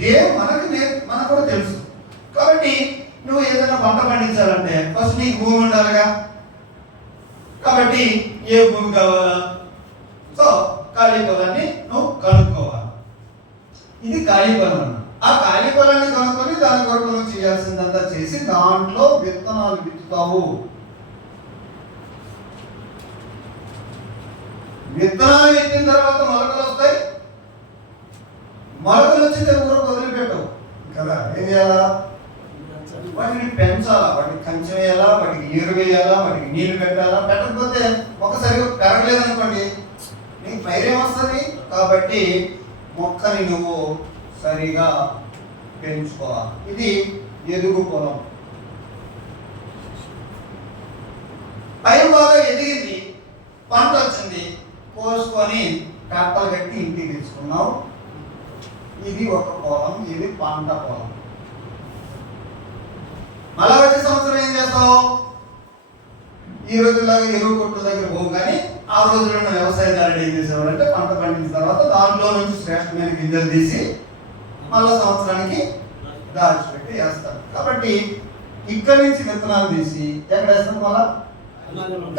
ఇదే మనకు కూడా తెలుసు. కాబట్టి నువ్వు ఏదైనా పంట పండించాలంటే ఫస్ట్ నీకు భూమి ఉండాలిగా. కాబట్టి ఏ భూమి కావాలా? సో ఖాళీ పొలాన్ని నువ్వు కనుక్కోవాలి. ఇది ఖాళీ పొలం అన్న. ఆ ఖాళీ పొలాన్ని కనుక్కొని దాని కొరకు నువ్వు చేయాల్సిందంతా చేసి దాంట్లో విత్తనాలు విత్తుతావు. విత్తనాలు విత్తిన తర్వాత మొలకలు వస్తాయి. మొలకలు వచ్చిన ఊరు వదిలిపెట్టవు కదా. ఏం చేయాలా? వాటిని పెంచాలా, వాటికి కంచె వేయాలా, వాటికి నీరు వేయాలా, వాటికి నీళ్లు పెట్టాలా. పెట్టకపోతే ఒకసారి పెరగలేదనుకోండి నీకు పైరేమొస్తుంది. కాబట్టి మొక్కని నువ్వు సరిగా పెంచుకోవాలి. ఇది ఎదుగు పొలం. పైరు బాగా ఎదిగింది, పంట వచ్చింది, కోసుకొని కట్టలు కట్టి ఇంటికి తెచ్చుకున్నావు. ఇది ఒక పొలం, ఇది పంట పొలం. మళ్ళా వచ్చే సంవత్సరం ఏం చేస్తావు? ఈ రోజులాగా ఎరువు కొట్టు దగ్గర పోవు. కానీ ఆ రోజుల్లో ఉన్న వ్యవసాయదారుడు ఏం చేసేవాడు అంటే పంట పండించిన తర్వాత దాంట్లో నుంచి శ్రేష్టమైన గింజలు తీసి మళ్ళా సంవత్సరానికి దాచిపెట్టి వేస్తాడు. కాబట్టి ఇక్కడి నుంచి విత్తనాలు తీసి ఎక్కడ వేస్తాం? మళ్ళా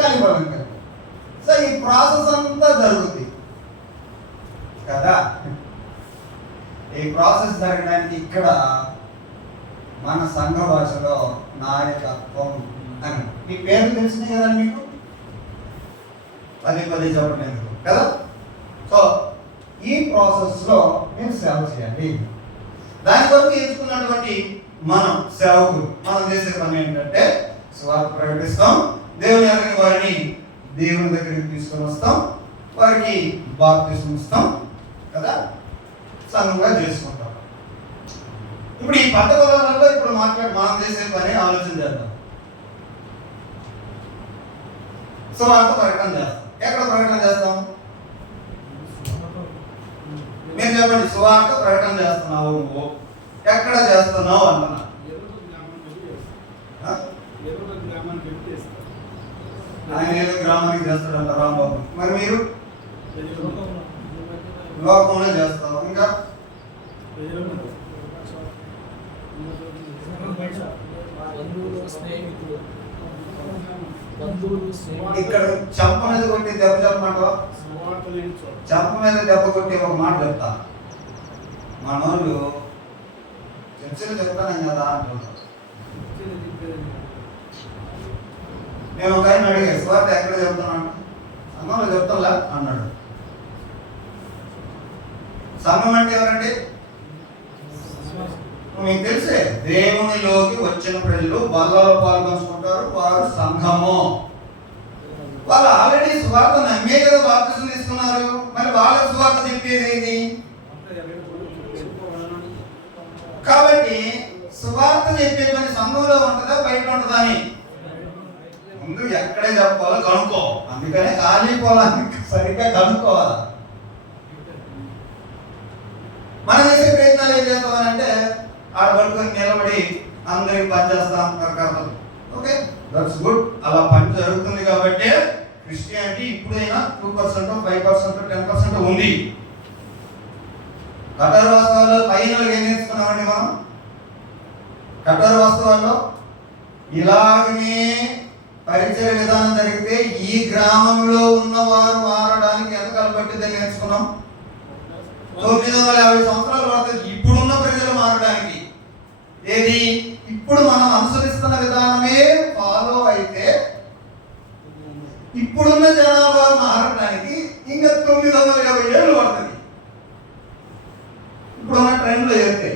కలిపొలం. సో ఈ ప్రాసెస్ అంతా జరుగుతుంది కదా. ఈ ప్రాసెస్ జరగడానికి ఇక్కడ మన సంఘ భాషలో నాయకత్వం అని. మీ పేర్లు తెలిసినాయి కదా మీకు, పదే చెప్పడం ఎందుకు కదా. సో ఈ ప్రాసెస్లో మీరు సేవ చేయాలి. దాని కొరకు ఎంచుకున్నటువంటి మనం సేవకులు మనం చేసే పని ఏంటంటే సువార్త ప్రకటిస్తాం, దేవుని ఎరగని వారిని దేవుని దగ్గరికి తీసుకొని వస్తాం, వారికి బాప్తిస్మం ఇస్తాం కదా, సంఘంగా చేసుకుంటాం. ఇప్పుడు ఈ పంట పొలాలలో ఇప్పుడు మనం చేసే పని ఆలోచన చేద్దాం. సువార్త ప్రకటన చేస్తాం. ఎక్కడ ప్రకటన చేస్తాం? మీరు చెప్పండి. సువార్త ప్రకటన చేస్తున్నావు, నువ్వు ఎక్కడ చేస్తున్నావు అంటున్నా. ఆయన ఏదో గ్రామానికి చేస్తాడంట రాంబాబు. మరి మీరు లోకంలో చేస్తావు. ఇంకా ఇక్కడ చెంప మీద కొట్టి దెబ్బ చెప్పమంటావా? చెంప మీద దెబ్బ కొట్టి ఒక మాట చెప్తా. మనోళ్ళు చర్చలు చెప్తాను కదా అంటున్నారు. నేను ఒక ఆయన అడిగా, స్వార్థ ఎక్కడ చెప్తున్నాను? సంఘంలో చెప్తాంలా అన్నాడు. సంఘం అంటే ఎవరండి? మీకు తెలిసే, దేవునిలోకి వచ్చిన ప్రజలు బల్లలో పాల్గొంచుకుంటారు, వారు సంఘము. వాళ్ళు ఆల్రెడీ సువార్త నమ్మే కదా బాప్తిసం తీసుకున్నారు. మరి వాళ్ళకి సువార్త చెప్పేది ఏంటి? కాబట్టి సువార్త చెప్పే పని సంఘంలో ఉంటుందా బయట ఉంటుందా అని ముందు ఎక్కడే చెప్పాలో కనుక్కో. అందుకనే ఖాళీ పొలాన్ని సరిగ్గా కనుక్కోవాలి. మనం చేసే ప్రయత్నాలు ఏం చేస్తామనంటే ఆడబడుకొని నిలబడి అందరికి పని చేస్తాం రకరకాలు. Okay, that's good. అలా పని జరుగుతుంది కాబట్టి క్రిస్టియానిటీ ఇప్పుడైనా 2%, 5%, 10% ఉంది. కఠోర వాస్తవాల్లో ఫైనల్ ఏం నేర్చుకున్నామండి మనం? కఠోర వాస్తవాల్లో ఇలాగనే పరిచయ విధానం జరిగితే ఈ గ్రామంలో ఉన్నవారు మారడానికి ఎంతకాలం పట్టిందని నేర్చుకున్నాం? 950 సంవత్సరాలు పడుతుంది ఇప్పుడున్న ప్రజలు మారడానికి. ఏది? ఇప్పుడు మనం అనుసరిస్తున్న విధానమే ఫాలో అయితే ఇప్పుడున్న జనాభా మారడానికి ఇంకా 950 ఏళ్ళు పడుతుంది ఇప్పుడున్న ట్రెండ్లో చేస్తే.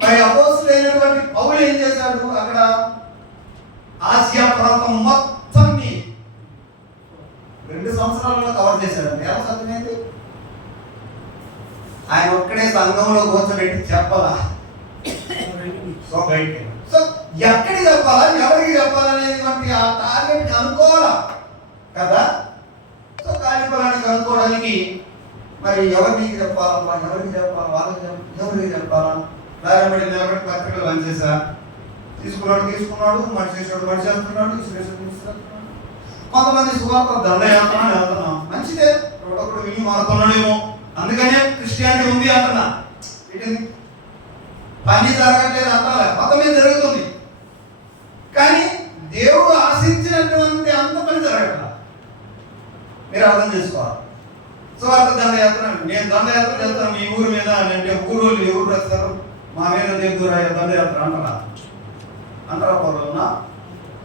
మరి అపోస్తులు అయినటువంటి పౌలు ఏం చేశాడు? అక్కడ ఆసియా ప్రాంతం మొత్తాన్ని 2 సంవత్సరాలలో కవర్ చేశాడు. ఎలా సాధ్యమైంది? ఆయన ఒక్కడే సంఘంలో కూర్చోబెట్టి చెప్పాలా? సో ఎక్కడికి చెప్పాలా, ఎవరికి చెప్పాలనేటువంటి ఆ టార్గెట్ కనుక్కోవాలా కదా. సో ఖాళీ పొలాన్ని కనుక్కోవడానికి మరి ఎవరికి చెప్పాలా, ఎవరికి చెప్పాలా, వాళ్ళకి ఎవరికి చెప్పాలా? దారిబడి నిలబడి పత్రికలు పనిచేసా, తీసుకున్నాడు, మనిషి చేసాడు, మనిషి చేస్తున్నాడు, తీసుకెళ్తున్నాడు. కొంతమంది సువార్త దండయాత్ర వెళ్తున్నాం, మంచిదే, ఒకడొకడు విని మారుతున్నాడేమో, అందుకనే క్రిస్టియానిటీ ఉంది అంటున్నా. పని జరగట్లేదు అంటారా, మొత్తం మీద జరుగుతుంది. కానీ దేవుడు ఆశించినటువంటి అంత పని జరగట్ల. మీరు అర్థం చేసుకోవాలి. సువార్త దండయాత్ర, నేను దండయాత్ర చేస్తాను మీ ఊరి మీద అంటే ఊరు ఎవరు వేస్తారు, మా మీద దేవుడు దండయాత్ర అంటారా పొరన్నా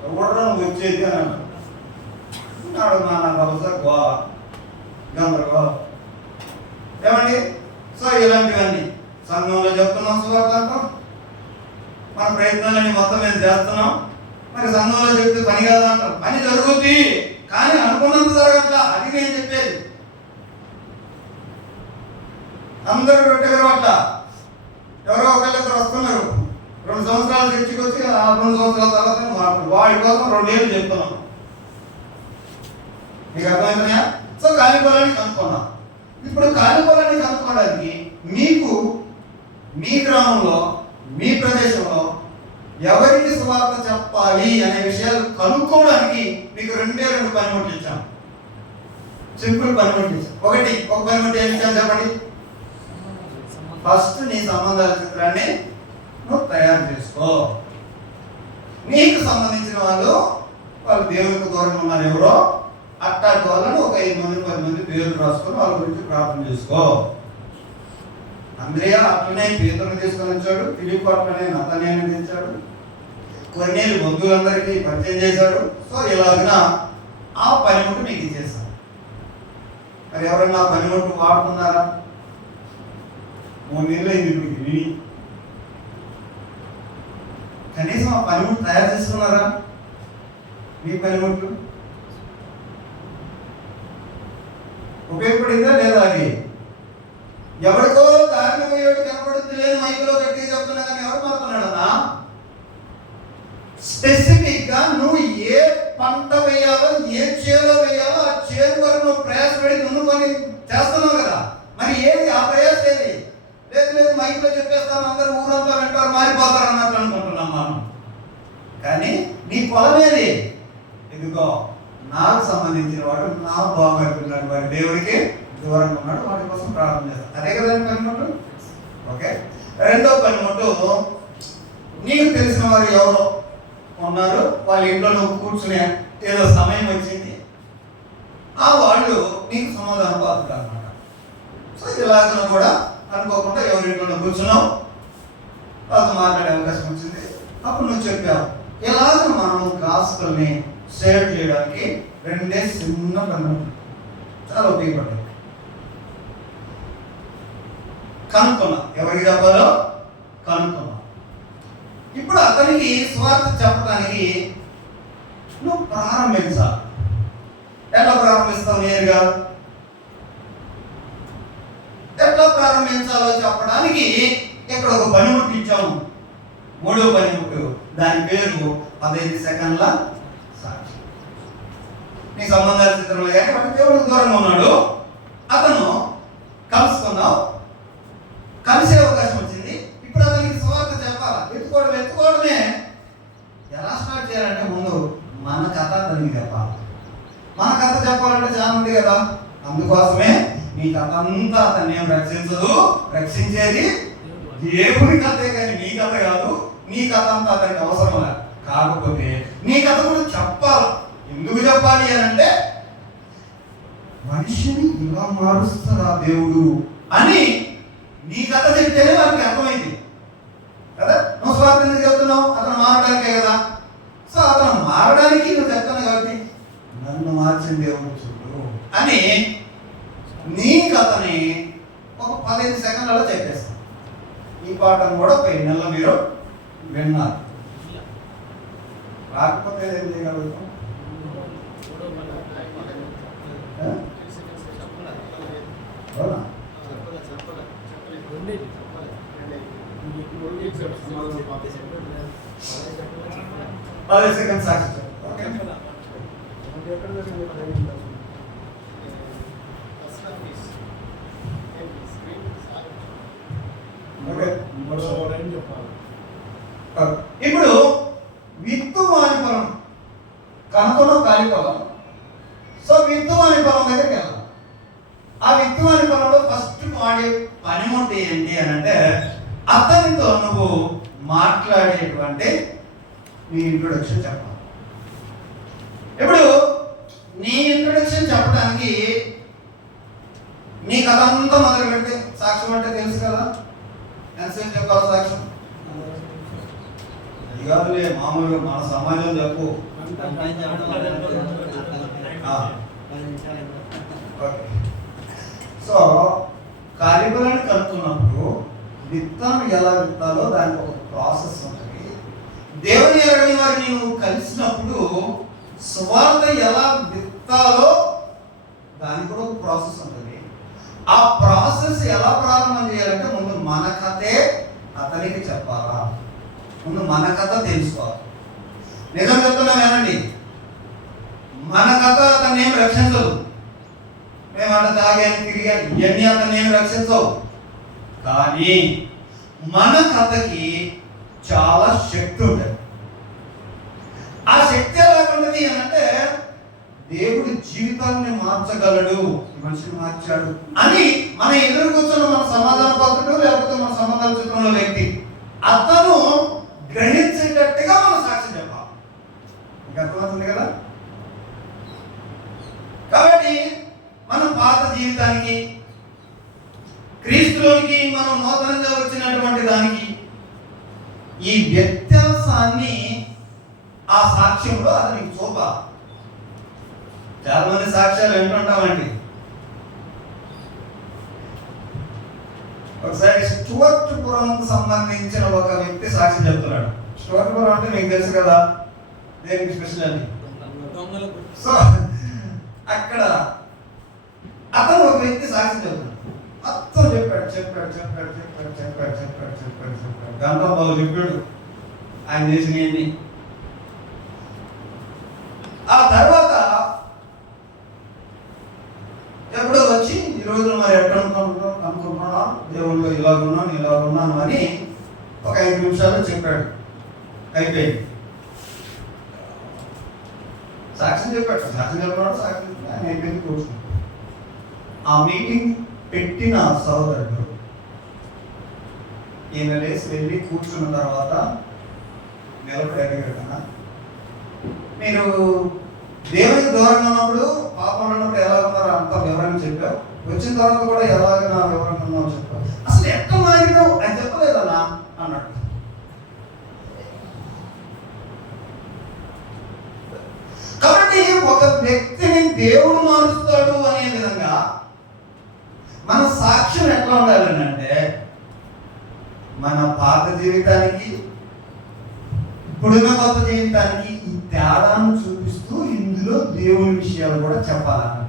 ఎవడో వచ్చేది అని అంటారు. నాన్న అవసరం గోవా గందరగోళం ఏమండి. సో ఇలాంటివన్నీ సంఘంలో చెప్తున్నాం, సువార్త అంటాం, మన ప్రయత్నాలన్నీ మొత్తం మీద చేస్తున్నాం. మరి సంఘంలో చెప్తే పని కాదు అంటారు. పని జరుగుతుంది కానీ అనుకున్నంత జరగట్లా. అది నేను చెప్పేది. అందరూ రొట్టెగారు అట్లా ఎవరో ఒకళ్ళిద్దరు వస్తున్నారు, 2 సంవత్సరాలు చర్చకొచ్చి ఆ 2 సంవత్సరాల తర్వాత మాట్లాడు వాడి కోసం 2 ఏళ్ళు చెప్తున్నాం. మీకు అర్థమైందా? సో కాలిపోలాన్ని కనుక్కున్నాం. ఇప్పుడు కాలిపోలాన్ని కనుక్కోవడానికి మీకు మీ గ్రామంలో మీ ప్రదేశంలో ఎవరికి సువార్త చెప్పాలి అనే విషయాలు కనుక్కోవడానికి మీకు 2 పనిముట్లు ఇచ్చాం. సింపుల్ పనిముట్లు ఇచ్చాం. ఒక పనిముట్లు ఏమి ఇచ్చాం చెప్పండి. ఫస్ట్ నీ సంబంధాల చిత్రాన్ని నువ్వు తయారు చేసుకో. నీకు సంబంధించిన వాళ్ళు దేవునికి దూరంగా ఉన్నారు ఎవరో అట్టాటి వాళ్ళని ఒక 5 మంది 10 మంది పేర్లు రాసుకొని వాళ్ళ గురించి ప్రార్థన చేసుకో. అంద్రియా అట్లనే పేతురుని తీసుకొని వచ్చాడు, ఫిలిప్పు అట్లనే నతనేయుని తెచ్చాడు, కొన్నేళ్ళు బంధువులందరికీ పరిచయం చేశాడు. సో ఇలాగిన ఆ పనిముట్టు మీకు ఇచ్చేస్తాను. మరి ఎవరైనా ఆ పనిముట్టు వాడుతున్నారా? 3 నెలలు అయింది ఇప్పుడు విని. కనీసం ఆ పనిముట్టు తయారు చేసుకున్నారా? మీ పనిముట్లు ఉపయోగపడిందా లేదా? అది ఎవరికో దారిని పోయేవాడు కనపడుతుంది లేదు, మైకులో గట్టిగా చెప్తున్నా కానీ ఎవరు మారుతున్నాడన్నా? స్పెసిఫిక్ గా నువ్వు ఏ పంట వేయాలో ఏ చేలో వేయాలో ఆ చేను వరకు నువ్వు ప్రయాసపడి దున్నుకొని చేస్తున్నావు కదా. మరి ఏది ఆ ప్రయాస ఏది? లేదు మైకులో చెప్పేస్తాను అందరూ ఊరంతా వెంటారు మారిపోతారు అన్నట్టు అనుకుంటున్నాం మనం. కానీ నీ పొలం ఏది? ఇదిగో నాకు సంబంధించిన వాడు నా బాగున్నాడు, వాడి దేవుడికి దూరంగా ఉన్నాడు, వాడి కోసం ప్రార్థన చేస్తాను. అదే కదా పనిముట్టు. ఓకే. 2వ పనిముట్టు, నీకు తెలిసిన వారు ఎవరో ఉన్నారు, వాళ్ళ ఇంట్లో నువ్వు కూర్చునే ఏదో సమయం వచ్చింది, ఆ వాళ్ళు నీకు సమాధానం పాత్రలు అన్నమాట. సో ఇలాగ కూడా అనుకోకుండా ఎవరింట్లో కూర్చున్నావు, వాళ్ళతో మాట్లాడే అవకాశం వచ్చింది, అప్పుడు నువ్వు చెప్పావు. ఇలాగ మనం గాస్పెల్ని షేర్ చేయడానికి 2 చిన్న పనులు చాలా ఉపయోగపడ్డాయి. కనుక్కున్నా ఎవరికి చెప్పాలో కనుక్కున్నా. ఇప్పుడు అతనికి స్వార్థ చెప్పడానికి నువ్వు ప్రారంభించాలి. ఎట్లా ప్రారంభిస్తావు? నేరుగా ఎట్లా ప్రారంభించాలో చెప్పడానికి ఇక్కడ ఒక పనిముట్టు ఇచ్చాము. 3వ పనిముట్టు, దాని పేరు 15 సెకండ్ల సాక్షి. నీ సంబంధాల చిత్రంలో కానీ వాటి దేవుడికి దూరంగా ఉన్నాడు, అతను కలుసుకున్నావు, కలిసే అవకాశం వచ్చింది. ఇప్పుడు అతనికి సువార్త చెప్పాలా? ఎత్తుకోవడమే. ఎలా స్టార్ట్ చేయాలంటే ముందు మన కథ అతనికి చెప్పాలి. మన కథ చెప్పాలంటే చాలా ఉంది కదా, అందుకోసమే నీ కథ అంతా అతన్ని ఏం రక్షించదు, రక్షించేది దేవుని కథే కానీ నీ కథ కాదు. నీ కథ అంతా అతనికి అవసరం లేదు. కాకపోతే నీ కథ కూడా చెప్పాలి. ఎందుకు చెప్పాలి అని అంటే మనిషిని ఇలా మారుస్తాడా దేవుడు అని నీ కథ చెప్తేనే వారికి అర్థమైంది కదా. నువ్వు స్వార్థం ఎందుకు చెప్తున్నావు? అతను మారడానికే కదా. సో అతను మారడానికి నువ్వు చెప్తున్నావు కాబట్టి నన్ను మార్చిన దేవుడు చూడు అని నీ కథని ఒక 15 సెకండ్లలో చెప్పేస్తాం. ఈ పాఠం కూడా 10 నెలలు మీరు విన్నారు. రాకపోతే ఏం చేయగలుగుతాం? పది సెకండ్ సాక్షి. ఇప్పుడు విత్తువాని పొలం కనుకొన కాలి పొలం. సో విత్తువాని పొలం దగ్గరికి వెళ్ళాలి. ఆ విత్తువాని పొలంలో ఫస్ట్ వాడే పనిముట్టు ఏంటి అని అంటే అతనితో నువ్వు మాట్లాడేటువంటి నీ ఇంట్రొడక్షన్ చెప్పాలి. ఇప్పుడు నీ ఇంట్రొడక్షన్ చెప్పడానికి నీ కథ అంతా మొదలు పెడితే సాక్ష్యం అంటే తెలుసు కదా, ఎంతసేపు చెప్పాలి సాక్ష్యం? అది కాదులే, మామూలుగా మన సమాజం చెప్పు. సో కార్యబలాన్ని కనుక్కున్నప్పుడు విత్తనం ఎలా విత్తాలో దానికి ఒక ప్రాసెస్ ఉంటుంది. దేవుని ఎరగని వారిని నువ్వు కలిసినప్పుడు సువార్త ఎలా విత్తాలో దానికి కూడా ఒక ప్రాసెస్ ఉంటుంది. ఆ ప్రాసెస్ ఎలా ప్రారంభం చేయాలంటే ముందు మన కథే అతనికి చెప్పాలా, ముందు మన కథ తెలుసుకోవాలి. నిజం చెప్తున్నాం ఏనండి, మన కథ అతన్ని ఏం రక్షించదు. మేమంటే తాగాను తిరిగాను ఇవన్నీ అతన్ని ఏం రక్షించవు. కానీ మన కథకి చాలా శక్తి ఉంటుంది. ఆ శక్తి ఎలా ఉన్నది అని అంటే దేవుడి జీవితాన్ని మార్చగలడు, మనిషిని మార్చాడు అని మన ఎదురు కూర్చున్న మన సమాధాన పత్రుడు లేకపోతే మన సమాధాన చిత్రంలో వ్యక్తి అతను గ్రహించేటట్టుగా మనం సాక్ష్యం చెప్పాలి. మీకు అర్థమవుతుంది కదా? కాబట్టి మన పాత జీవితానికి క్రీస్తులోనికి మనం నూతనంగా వచ్చినటువంటి దానికి ఈ వ్యత్యాసాన్ని ఆ సాక్ష్యంలో అతనికి చూపాలి. చాలా మంది సాక్ష్యాలు వింటుంటామండి. ఒకసారి స్టువర్ట్పురంకు సంబంధించిన ఒక వ్యక్తి సాక్షి చెప్తున్నాడు. స్టువర్ట్పురం అంటే మీకు తెలుసు కదా, దేనికి స్పెషల్ అని. సో అక్కడ అతను ఒక వ్యక్తి సాక్షి చెప్తున్నాడు. మొత్తం చెప్పాడు. గంటలో చెప్పాడు ఆయన చేసినవి. ఆ తర్వాత ఎప్పుడో వచ్చి ఈ రోజున మరి ఎట్లా అనుకుంటున్నా దేవుళ్ళు ఇలాగున్నాను అని ఒక 5 నిమిషాలు చెప్పాడు. అయిపోయింది. సాక్ష్యం చెప్పాడు. సాక్ష్యం ఆయన అయిపోయింది, కూర్చున్నాడు. ఆ మీటింగ్ పెట్టిన సహోదరుడు ఈయన లేసి వెళ్ళి కూర్చున్న తర్వాత నిలబడి అడిగాడు, కదా మీరు దేవునికి దూరంగా ఉన్నప్పుడు పాపం ఉన్నప్పుడు ఎలా ఉన్నారో అంత వివరంగా చెప్పావు, వచ్చిన తర్వాత కూడా ఎలాగ నా వివరంగా ఉన్నావు చెప్పావు, అసలు ఎట్లా మారినావు అని చెప్పలేదన్నా అన్నాడు. కాబట్టి ఒక వ్యక్తిని దేవుడు మారుస్తాడు అనే విధంగా మన సాక్ష్యం ఎట్లా ఉండాలని అంటే మన పాత జీవితానికి ఇప్పుడున్న కొత్త జీవితానికి ఈ తేడాను చూపిస్తూ ఇందులో దేవుని విషయాలు కూడా చెప్పాలని.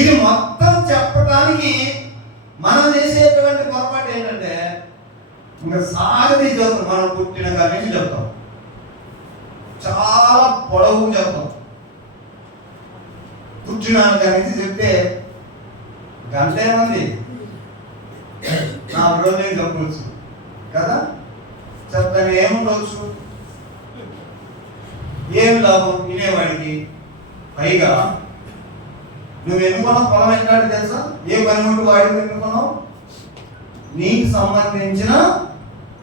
ఇది మొత్తం చెప్పడానికి మనం చేసేటువంటి పొరపాటు ఏంటంటే ఇంకా సాగది చెప్తాం. మనం పుట్టిన కాడి నుంచి చెప్తాం, చాలా పొడవు చెప్తాం. పుట్టిన కాడి నుంచి చెప్తే గంట ఏమంది నా రోజు చెప్పవచ్చు కదా, చెప్తాను ఏముండవచ్చు, ఏం లాభం వినేవాడికి. పైగా నువ్వు ఎన్నుకున్న పొలం ఎట్లాంటి తెలుసా, ఏ పనిముట్టు వాడికి ఎన్నుకున్నావు, నీకు సంబంధించిన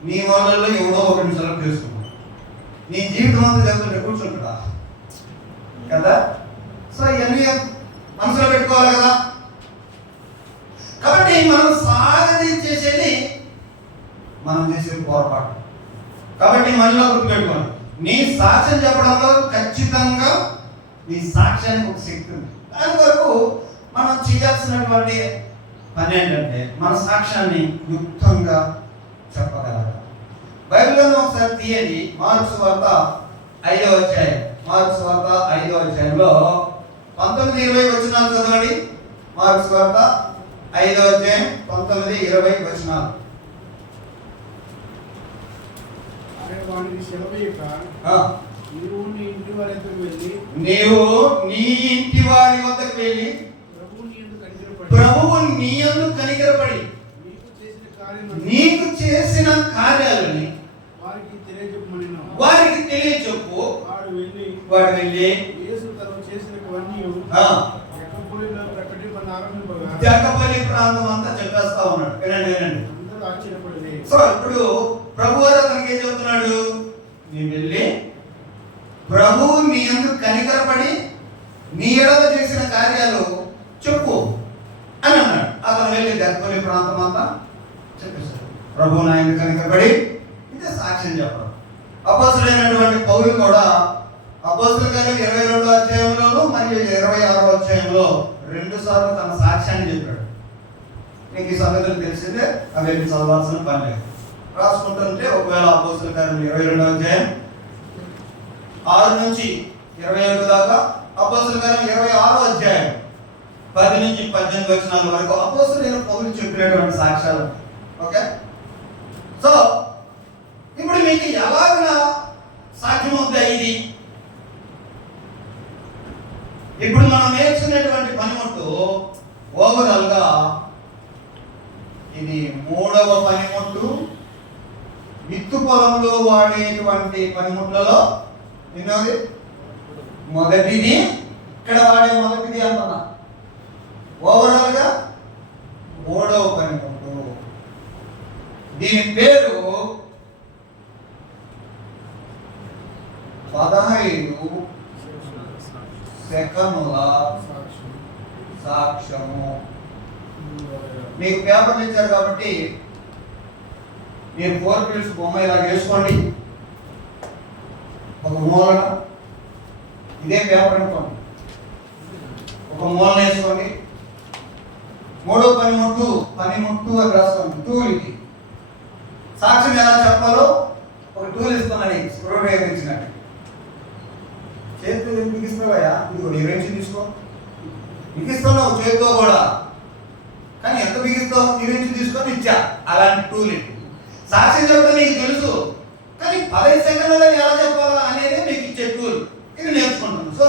నీ వాళ్ళల్లో ఎవడో ఒకరిని సెలెక్ట్ చేసుకున్నావు. నీ జీవితం అంతా చెప్తుంటే కూర్చుంటా కదా. సో ఇవన్నీ మనసులో పెట్టుకోవాలి కదా. కాబట్టి మనం సాగది చేసేది మనం చేసే పొరపాటు. కాబట్టి మనలో గుర్తుపెట్టుకోండి, నీ సాక్ష్యం చెప్పడంలో ఖచ్చితంగా నీ సాక్ష్యానికి ఒక శక్తి ఉంది. దాని వరకు మనం చేయాల్సినటువంటి పని ఏంటంటే మన సాక్ష్యాన్ని యుక్తంగా చెప్పగలగాలి. బైబిల్లో ఒకసారి తీయండి, మార్కు సువార్త 5వ అధ్యాయం. మార్కు సువార్త 5వ అధ్యాయంలో 19-20 వచనాలు చదవండి. మార్కు సువార్త 5వ అధ్యాయం 19-20 వచనాలు. నీవు నీ ఇంటి వారి వద్దకు వెళ్ళి ప్రభువు నీ యందు కనికరపడి నీకు చేసిన కార్యాలని వారికి తెలియచెప్పు. వాడు వెళ్ళి దెక్కపల్లి ప్రాంతం అంతా చెప్పేస్తా ఉన్నాడు. వినండి. స్థిరపడలే. సో ఇప్పుడు ప్రభు వారు అతనికి ఏం చెబుతున్నాడు? నీ వెళ్ళి ప్రభు నీ యందు కనికరపడి నీ ఎడల చేసిన కార్యాలు చెప్పు అని అన్నాడు. అతను వెళ్ళి దెబ్బలి ప్రాంతం అంతా చెప్పేశాడు. ప్రభు నా యందు కనికరపడి ఇదే సాక్ష్యం చెప్పడం. అపోస్తలుడైనటువంటి పౌలు కూడా అపోస్తలుల కార్యాలు 22వ అధ్యాయంలోను మరియు 26వ అధ్యాయంలో 2 సార్లు తన సాక్ష్యాన్ని చెప్పాడు. మీకు ఈ సంగతులు తెలిసిందే, అవి చదవాల్సిన పని లేదు. రాసుకుంటుంటే ఒకవేళ అపోస్తలుల కార్యాలు 22వ అధ్యాయం 6 నుంచి 27 దాకా, అపోస్తలుల కార్యాలు 26వ అధ్యాయం 10 నుంచి 18 వచనాల వరకు అపోస్తలుడైన పౌలు చెప్పినటువంటి సాక్ష్యాలు. ఓకే, సో ఇప్పుడు మీకు ఎలాగా సాధ్యమవుతాయి ఇది? ఇప్పుడు మనం నేర్చుకునేటువంటి పనిముట్టు ఓవరాల్ గా ఇది 3వ పనిముట్టు. విత్తు పొలంలో వాడేటువంటి పనిముట్లలో ఎన్నోది? మొదటిది. ఇక్కడ వాడే మొదటిది అంటున్నా. ఓవరాల్ గా 3వ పనిముట్టు. దీని పేరు 15 సెకనుల సాక్ష్యము. మీకు పేపర్లు ఇచ్చారు కాబట్టి మీరు 4 పిల్స్ బొమ్మ ఇలా వేసుకోండి. ఒక మూలన ఇదే పేపర్ అనుకోండి, ఒక మూలన వేసుకోండి. 3వ పనిముట్టు అని రాసుకోండి. టూల్ ఇది. సాక్ష్యం ఎలా చెప్పాలో ఒక టూల్ ఇస్తున్నాను, స్క్రూ డ్రైవర్ ఇచ్చినట్టు. చేతితో బిగిస్తున్నావా? ఇదిగో నీ రెంచి తీసుకో. బిగిస్తున్నావు చేతితో కూడా, కానీ ఎంత బిగిస్తావు? నీ రెంచి తీసుకొని ఇచ్చా. అలాంటి టూల్ ఇది. సాక్ష్యం చెప్పడం నీకు తెలుసు, కానీ 15 సెకండ్లలో ఎలా చెప్పాలా అనేది మీకు ఇచ్చే టూల్. ఇది నేర్చుకుంటుంది. సో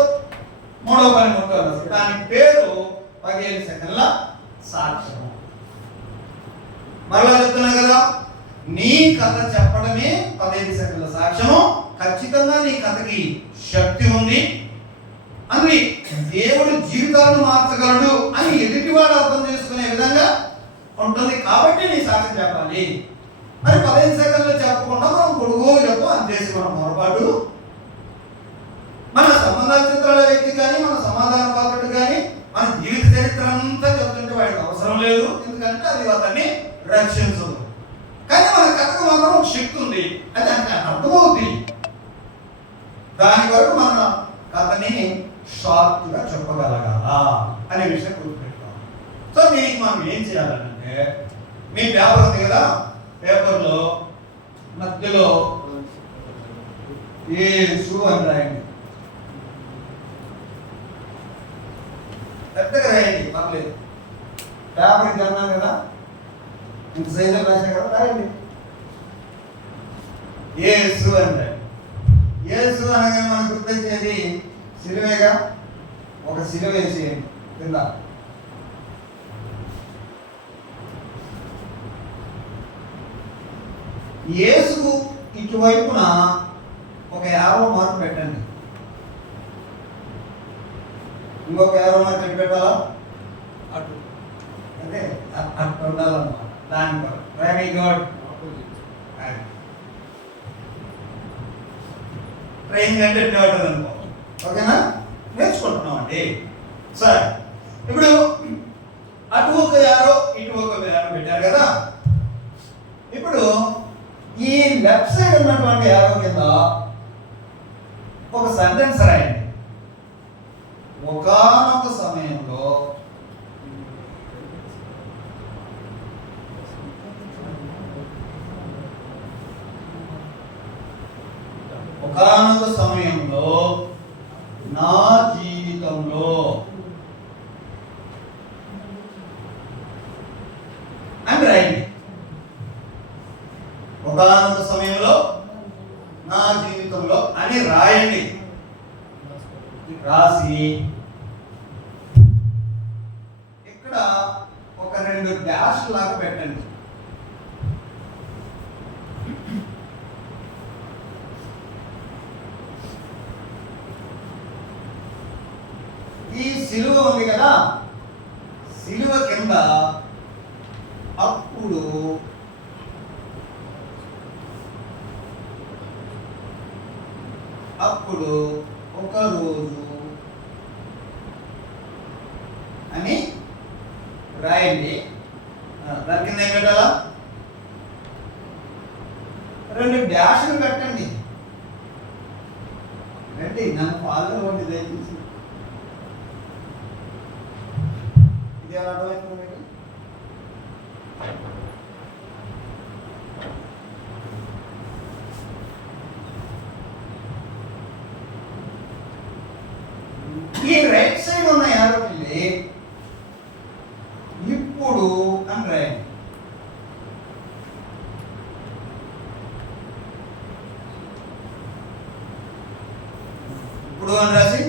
3వ పనిముట్టు, దాని పేరు 15 సెకండ్ల సాక్ష్యం. మరలా చెప్తున్నా కదా, నీ కథ చెప్పడమే 15 సెకండ్ల సాక్ష్యము. ఖచ్చితంగా నీ కథకి శక్తి ఉంది, అని దేవుడు జీవితాలను మార్చగలడు అని ఎదుటివాడు అర్థం చేసుకునే విధంగా ఉంటుంది. కాబట్టి నీ సాక్ష్యం చెప్పాలి. మరి 15 సెకండ్లు చెప్పకుండా మనం పొడుగు చెప్పు అని చేసి మనం పొరపాటు. మన సంబంధాల చిత్రాల వ్యక్తి కానీ, మన సమాధాన పాత్రుడు కానీ మన జీవిత చరిత్ర అంతా చెప్తుంటే వాడికి అవసరం లేదు, ఎందుకంటే అది అతన్ని రక్షించదు. కానీ మన కథకు మాత్రం ఒక శక్తి ఉంది, అది దానికి అర్థమవుతుంది. దాని వరకు మన కథని షార్ట్గా చెప్పగలగాలా అనే విషయం గుర్తుపెట్టుకోవాలి. సో దీనికి మనం ఏం చేయాలంటే, మీ పేపర్ ఉంది కదా, పేపర్లో మధ్యలో యేసు అని రాయండి. పెద్దగా రాయండి, పర్లేదు. పేపర్ తిన్నాను కదా, ఇంత సైజు రాసా కదా, రాయండి యేసు అని రాయండి. యేసు అనగా మనకు గుర్తొచ్చేది సిలువేగా. ఒక సిలువ వేసేయండి కింద. యేసు ఇటువైపున ఒక యారో మార్క్ పెట్టండి. ఇంకొక యారో మార్క్ ఎటు పెట్టాలా? అటు. అంటే అటు ఉండాలన్నమాట. దాని కొరకు. Very good. ట్రైనింగ్ అంటే ఎట్లా ఉంటుంది అనుకో. ఓకేనా? నేర్చుకుంటున్నాం అండి. సరే, ఇప్పుడు అటు ఒక యారో ఇటు ఒక యారో పెట్టారు కదా. ఇప్పుడు ఈ లెఫ్ట్ సైడ్ ఉన్నటువంటి యారో కింద ఒక సెంటెన్స్ రాయండి. ఒకానొక సమయంలో నా జీవితంలో అని రాయండి. ఒకానొక సమయంలో నా జీవితంలో అని రాయండి. రాసి ఇక్కడ ఒక 2 డాష్ లాగా పెట్టండి. ఈ సిలువ ఉంది కదా, సిలువ కింద అప్పుడు అప్పుడు ఒక రోజు అని రాయండి. దాని కింద ఏం పెట్టాలా? 2 డాష్లు పెట్టండి. రండి, నన్ను ఫాలో అవ్వండి దయచేసి. ఇది ఎలా అర్థమైంది మీకు? ఈ రైట్ సైడ్ ఉన్న యారోకి ఇప్పుడు అని రాయండి. ఇప్పుడు అని రాసి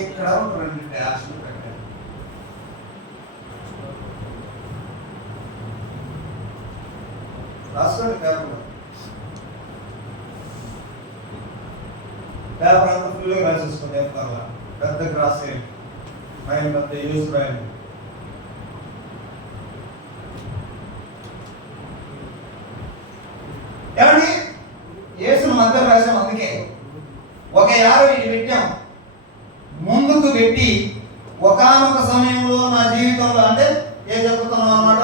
ఇక్కడ 2 డాష్లు పెట్టండి. రాసుకోండి పేపర్ అంతా ఫుల్గా రాసేసుకోండి. పేపర్లా పెద్ద క్రాస్ చేయండి, పైన పెద్ద యూజ్ రాయండి. ఏమండి యేసును మధ్య రాసాం, అందుకే ఒక యారో ఇది పెట్టాం. ముందుకు పెట్టి ఒకానొక సమయంలో నా జీవితంలో, అంటే ఏం చెప్తున్నాం అన్నమాట,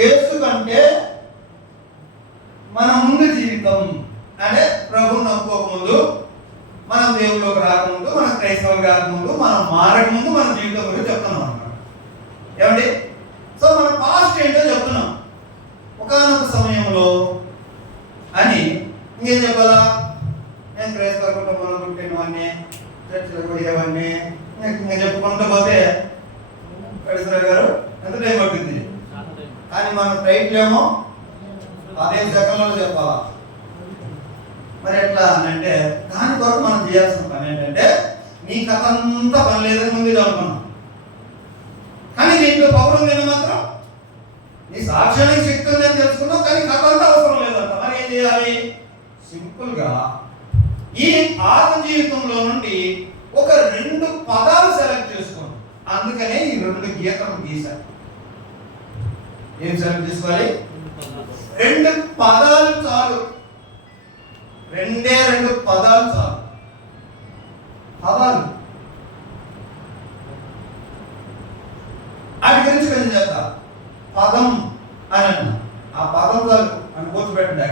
యేసు కంటే మన ముందు జీవితం, అంటే ప్రభువు నమ్ముకోకముందు, మనం దేవుళ్ళలోకి రాకముందు, మన క్రైస్తవులు కాకముందు, మనం మారకముందు మన జీవితం గురించి చెప్తున్నాం అన్నమాట. ఏమండి? సో మన పాస్ట్ ఏంటో చెప్తున్నాం. ఒకానొక సమయంలో అని ఇంకేం చెప్పాలా? నేను క్రైస్తవ కుటుంబంలో పుట్టినవన్నీ, చర్చలు పోయేవన్నీ ఇంకా చెప్పుకుంటూ పోతే కడిసరావు గారు ఎంత టైం పట్టింది. కానీ మనం టైట్లు ఏమో 15 సెకండ్లలో చెప్పాలా. మరి ఎట్లా అని అంటే దాని కొరకు మనం చేయాల్సిన పని ఏంటంటే, నీ కథ అంతా పని లేదని ముందు అనుకున్నాం, కానీ దీంట్లో పవర్ ఉందని మాత్రం, నీ సాక్ష్యానికి శక్తి ఉందని తెలుసుకున్నావు, కానీ కథ అంతా అవసరం లేదంట. మరి ఏం చేయాలి? సింపుల్గా ఈ పాత జీవితంలో నుండి ఒక 2 పదాలు సెలెక్ట్ చేసుకోండి. అందుకనే ఈ 2 గీతలు గీశారు. ఏం సెలెక్ట్ చేసుకోవాలి? 2 పదాలు చాలు. 2 పదాలు చాలు. పదాలు వాటి గురించి కొంచెం చెప్తా. పదం అని అన్నా, ఆ పదం చాలు అని గుర్తుపెట్టండి.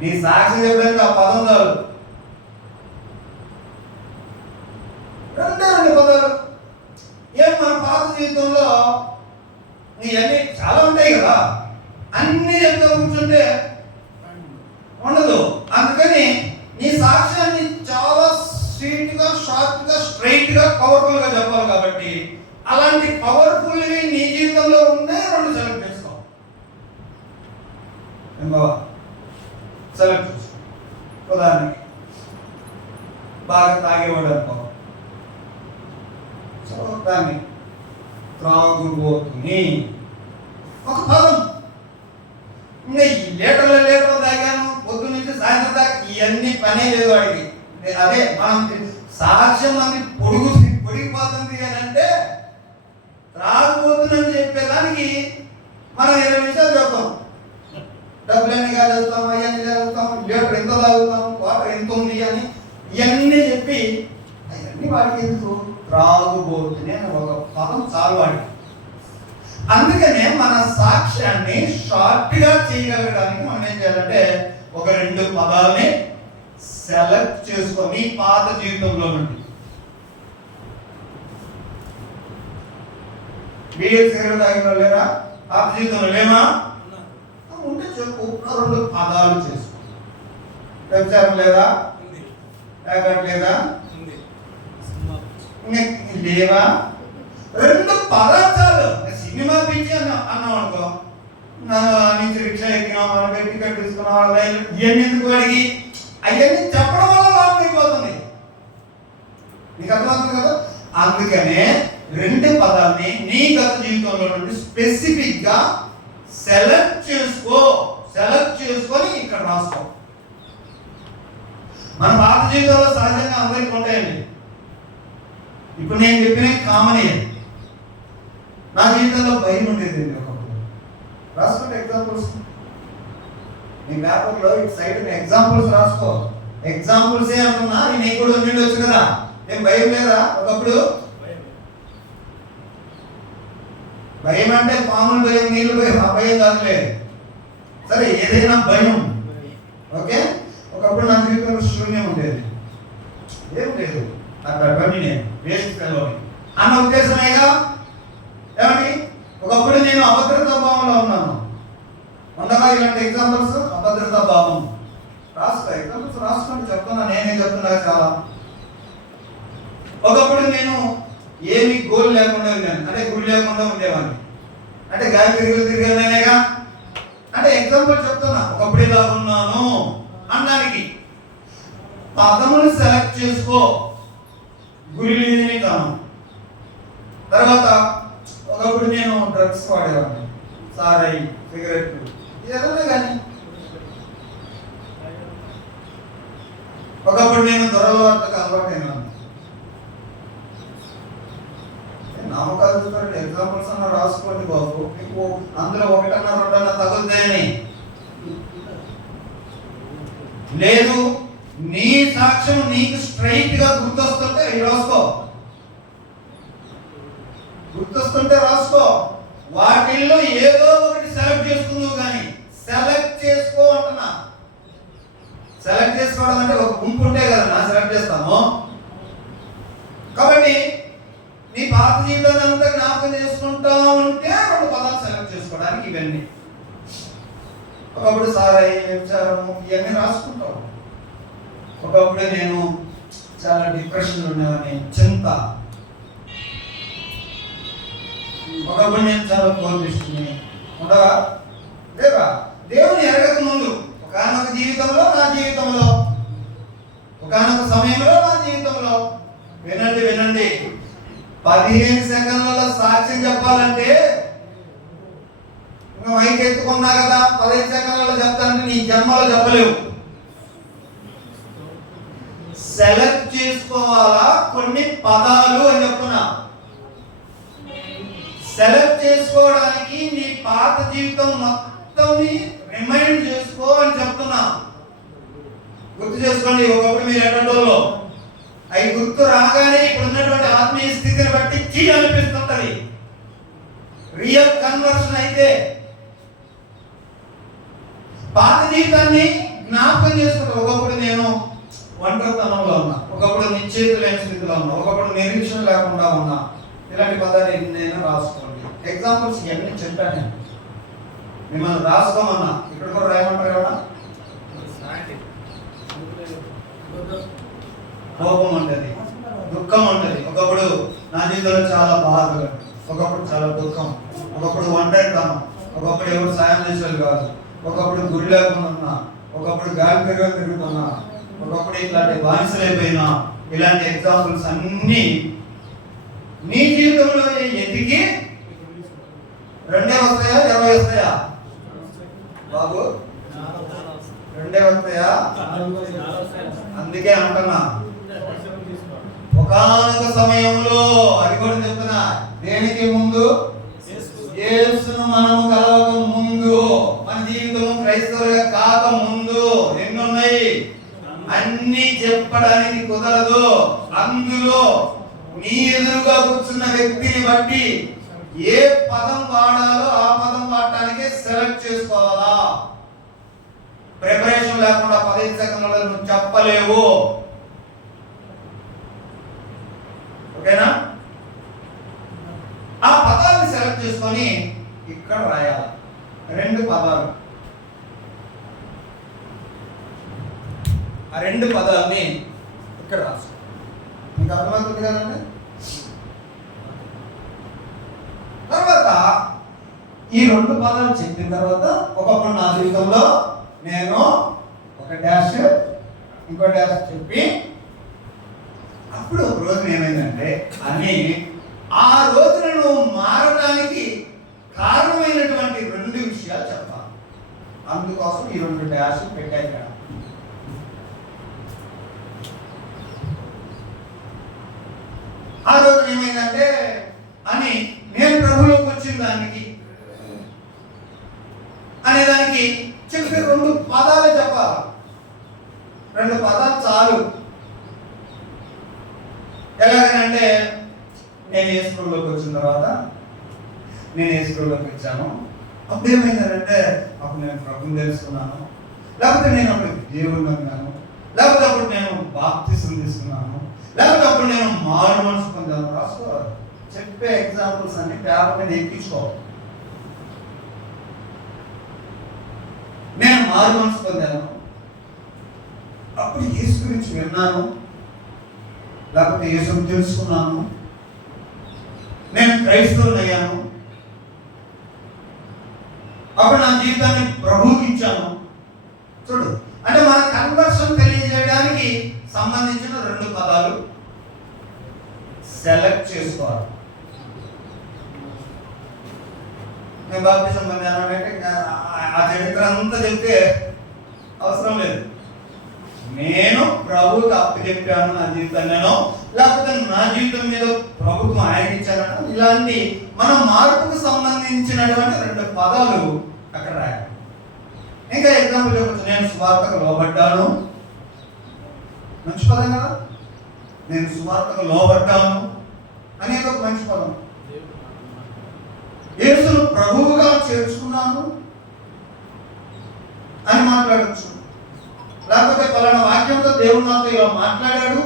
నీ సాక్షి చెప్పడానికి ఆ పదం చాలు. 2 పదాలు. ఏం మన పాత జీవితంలో ఇవన్నీ చాలా ఉంటాయి కదా, అన్ని చెప్తా కూర్చుంటే ఉండదు. అందుకని నీ సాక్ష్యాన్ని చాలా స్ట్రీట్ గా, షార్ట్ గా, స్ట్రైట్ గా, పవర్ఫుల్ గా చెప్పాలి. కాబట్టి అలాంటి పవర్ఫుల్ నీ జీవితంలో ఉన్నాయి 2 సెలెక్ట్ చేసుకో. ఏం బాబా? సెలెక్ట్ చేసుకో. ఉదాహరణకి బాగా తాగేవాడు అనుకో, సో దాన్ని త్రాగుబోతుని ఒక పదం. ఇంకా ఈ లీటర్లు తాగాను పొద్దు నుంచి సాయంత్రం దాకా, ఇవన్నీ పనే లేదు వాడికి. అదే మనం సాక్ష్యం మంది పొడిగిపోతుంది అని అంటే, త్రాగుబోతుందని చెప్పేదానికి మనం 20 నిమిషాలు చెప్తాం. డబ్బులన్నీ కాజేస్తాం, అవన్నీ కాజేస్తాం, లీటర్ ఎంత తాగుతాం, వాటర్ ఎంత ఉంది అని ఇవన్నీ చెప్పి అవన్నీ వాడికి ఎందుకు? త్రాగుబోతుని అని ఒక పదం చాలు వాడికి. అందుకనే మన సాక్ష్యాన్ని షార్ట్ గా చేయగలగడానికి మనం ఏం చేయాలంటే, ఒక 2 పదాలని సెలెక్ట్ చేసుకొని పాత జీవితంలో నుండి. బీఎల్ సిగరెట్ తాగిన లేరా? పాత జీవితంలో లేమా? ఉంటే చెప్పు. 2 పదాలు చేసుకో. వ్యభిచారం లేదా? ప్యాకెట్ లేదా? లేవా? 2 పదార్థాలు. సినిమా పిచ్చి అన్నాం అనుకో, నుంచి రిక్షా ఎక్కినాం, టికెట్ తీసుకున్నాం, ఇవన్నీ ఎందుకు అడిగి అవన్నీ చెప్పడం వల్ల లాభం అయిపోతుంది. నీకు అర్థమవుతుంది కదా? అందుకనే 2 పదాలని నీ గత జీవితంలో నుండి స్పెసిఫిక్ గా సెలెక్ట్ చేసుకో. సెలెక్ట్ చేసుకొని ఇక్కడ రాసుకో. మన పాత జీవితంలో సహజంగా అందరికీ ఉంటాయండి. ఇప్పుడు నేను చెప్పిన కామన్ అయ్యింది. నా జీవితంలో భయం ఉండేది. ఒకప్పుడు రాసుకుంటే ఎగ్జాంపుల్స్ నీ పేపర్లో ఇటు సైడ్ ఎగ్జాంపుల్స్ రాసుకో. ఎగ్జాంపుల్స్ ఏ అనుకున్నా నీకు కూడా ఉండొచ్చు కదా. ఏం భయం లేదా? ఒకప్పుడు భయం అంటే మామూలు భయం, నీళ్ళు భయం, ఆ భయం కాదులే. సరే, ఏదైనా భయం. ఓకే, ఒకప్పుడు నా జీవితంలో శూన్యం ఉండేది, ఏం లేదు, అక్కడ పని నేను వేస్ట్ కలవాలి అన్న ఉద్దేశమేగా. ఏమండి, ఒకప్పుడు నేను అభద్రతా భావంలో ఉన్నాను. ఉండగా ఇలాంటి ఎగ్జాంపుల్స్. అభద్రతా భావం రాసుకో, ఎగ్జాంపుల్స్ రాసుకోండి. చెప్తున్నా, నేనే చెప్తున్నా చాలా. ఒకప్పుడు నేను ఏమి గోల్ లేకుండా ఉన్నాను, అంటే గురి లేకుండా ఉండేవాడిని. అంటే గాలి తిరిగానేగా. అంటే ఎగ్జాంపుల్ చెప్తున్నా, ఒకప్పుడు ఇలా ఉన్నాను అనడానికి. పదములు సెలెక్ట్ చేసుకో. గురి లేని కాను. తర్వాత ఒకప్పుడు నేను డ్రగ్స్ వాడేవాడిని, సారాయి, సిగరెట్, ఏదైనా కానీ. ఒకప్పుడు నేను దొరలవాట్లకు అలవాటైనాను. నామకాలు చూస్తారంటే ఎగ్జాంపుల్స్ అన్న రాసుకోండి బాబు. మీకు అందులో ఒకటన్నా రెండన్నా తగులుతాయని లేదు. నీ సాక్ష్యం నీకు స్ట్రైట్ గా గుర్తొస్తుంటే రాసుకో, గుర్తొస్తుంటే రాసుకో. వాటిల్లో ఏదో ఒకటి సెలెక్ట్ చేసుకుందావు కానీ సెలెక్ట్ చేసుకో అంటున్నా. సెలెక్ట్ చేసుకోవడం అంటే ఒక గుంపు ఉంటే కదా సెలెక్ట్ చేస్తాము. కాబట్టి నీ పాత జీవితాన్ని అంతా జ్ఞాపకం చేసుకుంటా ఉంటే రెండు పదాలు సెలెక్ట్ చేసుకోవడానికి ఇవన్నీ. ఒకప్పుడు సారాయి, వ్యభిచారము, ఇవన్నీ రాసుకుంటావు. ఒకప్పుడు నేను చాలా డిప్రెషన్ ఉండేవాడిని, చింత. ఒకప్పుడు నేను చాలా కోల్పిస్తుంది ఉండగా లేవా. దేవుని ఎరగక ముందు ఒకనొక జీవితంలో, నా జీవితంలో, ఒకనొక సమయంలో, నా జీవితంలో. వినండి వినండి, 15 సెకండ్లలో సాక్ష్యం చెప్పాలంటే మైక్ ఎత్తుకున్నా కదా, 15 సెకండ్లలో చెప్తానంటే నీ జన్మలో చెప్పలేవు. సెలెక్ట్ చేసుకోవాలా కొన్ని పదాలు అని చెప్తున్నా. సెలెక్ట్ చేసుకోవడానికి నీ పాత జీవితం మొత్తం రిమైండ్ చేసుకో అని చెప్తున్నా. గుర్తు చేసుకోండి. ఒకప్పుడు మీరు ఎన్నడోలో అవి గుర్తు రాగానే ఇప్పుడు ఉన్నటువంటి ఆత్మీయ స్థితిని బట్టి చీ అనిపిస్తుంటది. రియల్ కన్వర్షన్ అయితే పాత జీవితాన్ని జ్ఞాపకం చేసుకుంటాం. ఒకప్పుడు నేను ఒంటరితనంలో ఉన్నా, ఒకప్పుడు నిశ్చేత లేని స్థితిలో ఉన్నా, ఒకప్పుడు నిరీక్షణ లేకుండా ఉన్నా. ఇలాంటి పదాలు నేను రాసుకోండి. ఎగ్జాంపుల్స్ ఇవన్నీ చెప్పాను నేను. మిమ్మల్ని రాసుకోమన్నా, ఇక్కడ కూడా రాయమంటారు కదా. కోపం ఉంటుంది, దుఃఖం ఉంటుంది. ఒకప్పుడు నా జీవితంలో చాలా బాధ, ఒకప్పుడు చాలా దుఃఖం, ఒకప్పుడు ఒంటరితనం, ఒకప్పుడు ఎవరు సాయం చేసేది కాదు, ఒకప్పుడు గురి లేకుండా ఉన్నా, ఒకప్పుడు గాలి తిరుగుతున్నా, ఒకప్పుడు ఇట్లాంటి బానిసలైపోయినా. ఇలాంటి ఎగ్జాంపుల్స్ అన్నీ నీ జీవితంలో ఎదిగి 2 వస్తాయా 20 వస్తాయా బాబు? 2 వస్తాయా? అందుకే అంటున్నా, ఒకానొక సమయంలో, అది కూడా చెప్తున్నా, దేనికి ముందు? యేసును మనము కలవక ముందు, మన జీవితం క్రైస్తవులుగా కాక ముందు ఎన్నున్నాయి. అన్ని చెప్పడానికి కుదరదు. అందులో నీ ఎదురుగా కూర్చున్న వ్యక్తిని బట్టి ఏ పదం వాడాలో ఆ పదం వాడటానికే సెలెక్ట్ చేసుకోవాలా. ప్రిపరేషన్ లేకుండా 15 సెకండ్లలో నువ్వు చెప్పలేవు. ఓకేనా? ఆ పదాన్ని సెలెక్ట్ చేసుకొని ఇక్కడ రాయాలి. 2 పదాలు. ఆ 2 పదాలని ఇక్కడ రాసు. మీకు అర్థమవుతుంది కదండి? తర్వాత ఈ 2 పదాలు చెప్పిన తర్వాత ఒకప్పుడు నా జీవితంలో నేను ఒక డాష్ ఇంకో డాష్ చెప్పి, అప్పుడు ఒక రోజు ఏమైందంటే అని ఆ రోజున నువ్వు మారడానికి కారణమైనటువంటి 2 విషయాలు చెప్పాలి. అందుకోసం ఈ 2 డాష్ పెట్టాను. ఆ రోజు ఏమైందంటే అని నేను ప్రభులోకి వచ్చిన దానికి అనేదానికి చెప్పి 2 పదాలు చెప్పాలి. 2 పదాలు చాలు. ఎలాగనంటే నేను ఏ స్కూల్లోకి వచ్చిన తర్వాత నేను ఏ స్కూల్లోకి వచ్చాను, అప్పుడు ఏమైందంటే అప్పుడు నేను ప్రభుని తెలుసుకున్నాను, లేకపోతే నేను అప్పుడు దేవుడిని నమ్మాను, లేకపోతే అప్పుడు నేను బాప్తిసం తీసుకున్నాను, లేకపోతే అప్పుడు నేను మారు మనసు పొందాను. రాసుకోవాలి. చెప్పే ఎగ్జాంపుల్స్ అన్ని పేపర్ మీద ఎక్కించుకోవాలి. నేను మారు మనసు పొందాను, అప్పుడు యేసు గురించి విన్నాను, లేకపోతే యేసుని తెలుసుకున్నాను, నేను క్రైస్తవుని అయ్యాను, అప్పుడు నా జీవితాన్ని ప్రభువుకి ఇచ్చాను. చూడు, అంటే మన కన్వర్షన్ తెలియజేయడానికి సంబంధించిన 2 పదాలు సెలెక్ట్ చేసుకోవాలి. నేను బాప్తిజం పొందాను అంటే ఆ చరిత్ర అంతా చెప్తే అవసరం లేదు. నేను ప్రభువుకి అప్పచెప్పాను నా జీవితాన్ని, లేకపోతే నా జీవితం మీద ప్రభుత్వం ఆయన ఇచ్చానో, ఇలాంటి మన మార్పుకు సంబంధించినటువంటి 2 పదాలు అక్కడ రాయాలి. ఇంకా ఎగ్జాంపుల్ చెప్పచ్చు. నేను సువార్తకు లోబడ్డాను, మంచి పదం కదా. నేను సువార్తకు లోబడ్డాను అనేది ఒక మంచి పదం. యేసును ప్రభువుగా చేర్చుకున్నాను అని మాట్లాడచ్చు, లేకపోతే పలానా వాక్యంతో దేవుడు నాతో ఇలా మాట్లాడాడు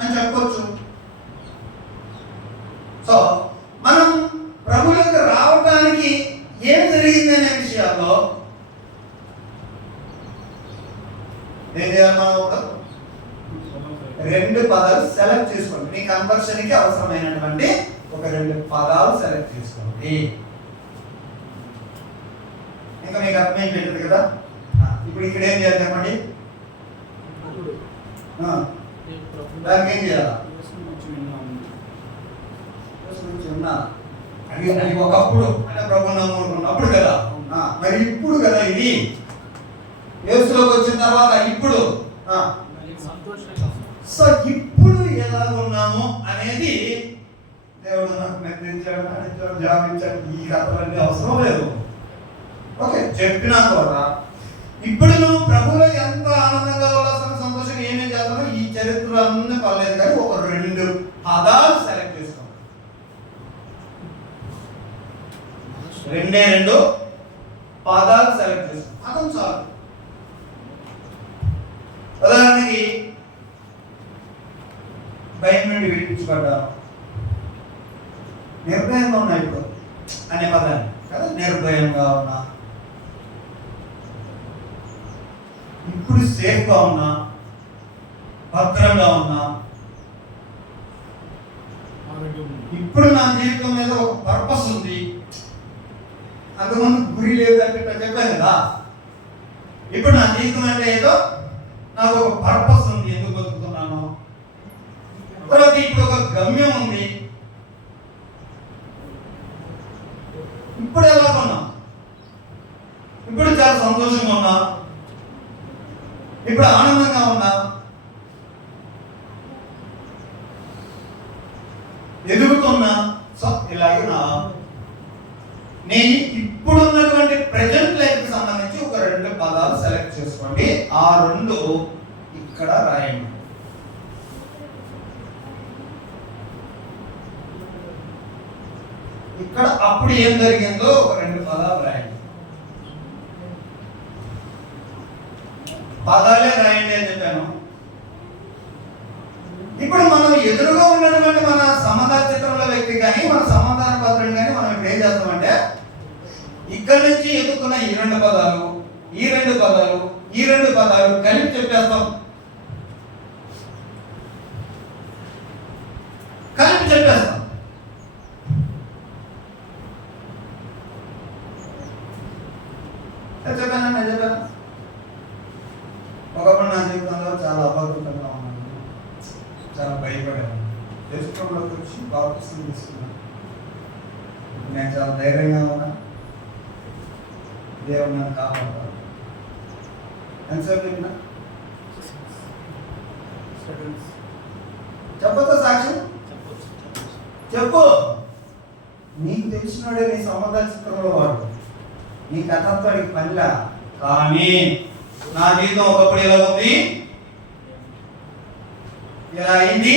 అని చెప్పవచ్చు. సో మనం ప్రభువులకు రావడానికి ఏం జరిగింది అనే విషయాల్లో ఏం చేయాలి? మనం ఒక 2 పదాలు సెలెక్ట్ చేసుకోండి. మీ కన్వర్షన్కి అవసరమైనటువంటి ఒక 2 పదాలు సెలెక్ట్ చేసుకోండి. ఇంకా మీకు అర్థమైపోయింది కదా. ఇప్పుడు ఇక్కడ ఏం చేయాలి చెప్పండి? దానికి ఏం చేయాలి? అది ఒకప్పుడు అంటే ప్రభు నమ్ముకున్నప్పుడు కదా. మరి ఇప్పుడు కదా ఇది యేసులోకి వచ్చిన తర్వాత ఇప్పుడు సో ఇప్పుడు ఎలా ఉన్నాము అనేది దేవుడు నాకు నిర్ణయించాడు, జాబించాడు. ఈ కథలన్నీ అవసరం లేదు. ఓకే, చెప్పినా కూడా ఇప్పుడు నువ్వు ప్రభువులో ఎంత ఆనందంగా ఉల్లాసంగా సంతోషంగా ఏమేం చేస్తానో ఈ చరిత్ర అన్నీ పర్లేదు, కానీ ఒక 2 పదాలు సెలెక్ట్ చేసుకో. 2 పదాలు సెలెక్ట్ చేసుకో. పదం చాలు. ఉదాహరణకి భయం నుండి విడిపించబడ్డాను, నిర్భయంగా ఉన్నా ఇప్పుడు అనే పదాన్ని కదా. నిర్భయంగా ఉన్నా, ఇప్పుడు సేఫ్గా ఉన్నా, భద్రంగా ఉన్నా, ఇప్పుడు నా జీవితం మీద ఒక పర్పస్ ఉంది. అంతకుముందు గురి లేదు అంటే చెప్పాను కదా. ఇప్పుడు నా జీవితం అంటే ఏదో నాకు ఒక పర్పస్ ఉంది, ఎందుకు బతుకుతున్నాను. తర్వాత ఇప్పుడు ఒక గమ్యం ఉంది. ఇప్పుడు ఎలా ఉన్నా, ఇప్పుడు చాలా సంతోషంగా ఉన్నా, ఇప్పుడు ఆనందంగా ఉన్నా, ఎదుగుతున్నా. సో ఇలాగే నేను ఇప్పుడున్నటువంటి ప్రెజెంట్ లైఫ్ కి సంబంధించి ఒక 2 పదాలు సెలెక్ట్ చేసుకోండి. ఆ 2 ఇక్కడ రాయండి. ఇక్కడ అప్పుడు ఏం జరిగిందో ఒక 2 పదాలు రాయండి. పదాలే రాయండి అని చెప్పాను. ఇప్పుడు మనం ఎదురుగా ఉన్నటువంటి మన సమాధాన చిత్రంలో వ్యక్తి కానీ మన సమాధాన పత్రుడు కానీ మనం ఇప్పుడు ఏం చేస్తామంటే ఇక్కడ నుంచి ఎదుర్కొన్న ఈ 2 పదాలు, ఈ 2 పదాలు, ఈ 2 పదాలు కలిపి చెప్పేస్తాం. కలిపి చెప్పేస్తాం. చెప్పాను. ఒకప్పుడు నా జీవితంలో చాలా అపరితంగా ఉన్నాను, చాలా భయపడాను. దేశంలోకి వచ్చి బాప్తిసం తీసుకున్నాను. నేను చాలా ధైర్యంగా ఉన్నా, దేవుడు నన్ను కాపాడతాను. ఎంతసేపు చెప్పినా చెప్పొద్దా సాక్ష్యం? చెప్పు. నీకు తెలిసినాడే నీ సంబంధ చిత్రంలో వాడు, నీ కథతో పనిలా కానీ నా జీవితం ఒకప్పుడు ఇలా ఉంది, ఇలా అయింది,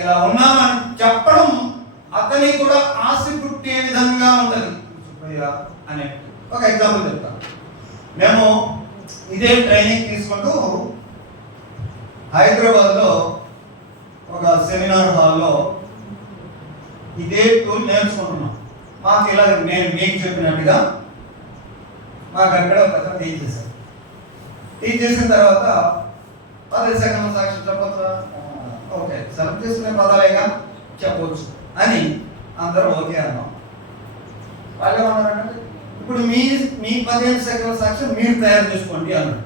ఇలా ఉన్నామని చెప్పడం అతనికి కూడా ఆశ పుట్టే విధంగా ఉంటుంది అనే ఒక ఎగ్జాంపుల్ చెప్తాను. మేము ఇదే ట్రైనింగ్ తీసుకుంటూ హైదరాబాద్లో ఒక సెమినార్ హాల్లో ఇదే టూల్ నేర్చుకుంటున్నాం. మాకు ఇలా నేను మీకు చెప్పినట్టుగా మాకు అక్కడ ఒక టీచ్ చేశారు. టీచ్ చేసిన తర్వాత 10 సెకండ్ల సాక్షి చెప్పొచ్చా? ఓకే, సెలెక్ట్ చేసుకునే పదాలేగా చెప్పవచ్చు అని అందరూ ఓకే అన్నాం. వాళ్ళు ఏమన్నారంటే ఇప్పుడు మీ 15 సెకండ్ల సాక్ష్యం మీరు తయారు చేసుకోండి అన్నారు.